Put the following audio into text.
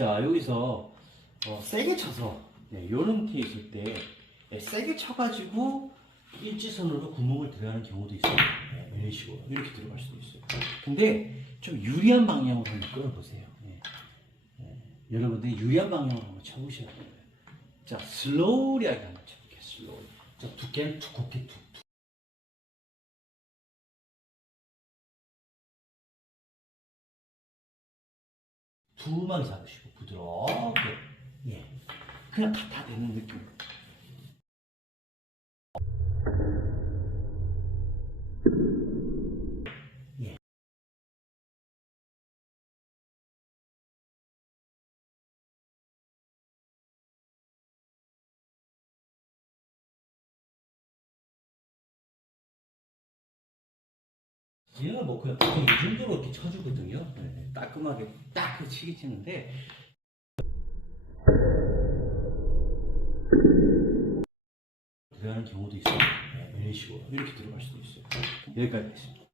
자 여기서 어, 세게 쳐서 네, 이런 케이스일 때 네, 세게 쳐가지고 일지선으로 구멍을 들어가는 경우도 있어요. 네, 이런 식으로 이렇게 들어갈 수도 있어요. 근데 좀 유리한 방향으로 한번 끌어보세요. 네. 네, 여러분들이 유리한 방향으로 한번 쳐보셔야 돼요. 자 슬로우리하게 한번 쳐볼게요. 슬로우. 자 두께는 두껍게 툭. 툭. 두만 잡으시고 부드럽게 예 그냥 갖다 대는 느낌 얘는 뭐 그냥 보통 이 정도로 이렇게 쳐주거든요. 네, 따끔하게 딱그 치기 치는데 들어가는 경우도 있어요. 네, 이런 식으로 이렇게 들어갈 수도 있어요. 여기까지 됐습니다.